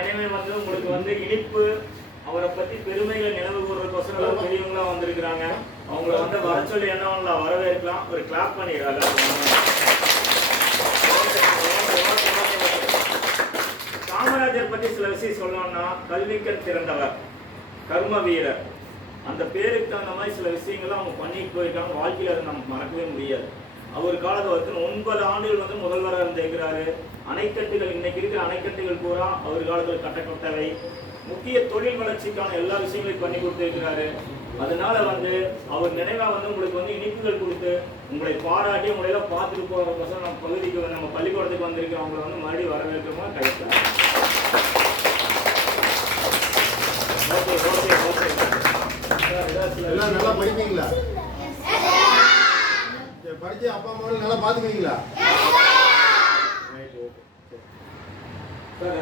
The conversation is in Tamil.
எனவே உங்களுக்கு இனிப்பு அவரை பத்தி பெருமைகளை நினைவு கூறுறதுக்கோசரம் பெரியவங்களா வந்திருக்கிறாங்க. அவங்கள வர சொல்லி என்ன பண்ணலாம், வரவேற்கலாம். ஒரு கிளாப் பண்ணிடுறாங்க. காமராஜர் பத்தி சில விஷயம் சொல்லணும்னா, கல்விக்கண் திறந்தவர், கர்ம வீரர், அந்த பேருக்கு தகுந்த மாதிரி சில விஷயங்களும் அவங்க பண்ணிட்டு போயிருக்காங்க. வாழ்க்கையில் அதை நம்ம மறக்கவே முடியாது. அவர் காலத்தில் 9 ஆண்டுகள் முதல்வராக இருந்திருக்கிறாரு. அணைக்கட்டுகள், இன்னைக்கு இருக்கிற அணைக்கட்டுகள் பூரா அவர் காலத்தில் கட்டப்பட்டவை. முக்கிய தொழில் வளர்ச்சிக்கான எல்லா விஷயங்களையும் பண்ணி கொடுத்திருக்கிறாரு. அதனால அவர் நினைவா உங்களுக்கு இனிப்புகள் கொடுத்து உங்களை பாராட்டி உங்களை எல்லாம் பார்த்துட்டு போகிறதுக்கோசரம் நம்ம பகுதிக்கு நம்ம பள்ளிக்கூடத்துக்கு வந்திருக்கிறோம். அவங்களை மறுபடியும் வரவேற்கிறோமா கைப்பற்ற. Okay okay okay. எல்லாம் நல்லா படிப்பீங்களா? படிச்சு அப்பா அம்மா நல்லா பாத்துக்குவீங்களா? சார்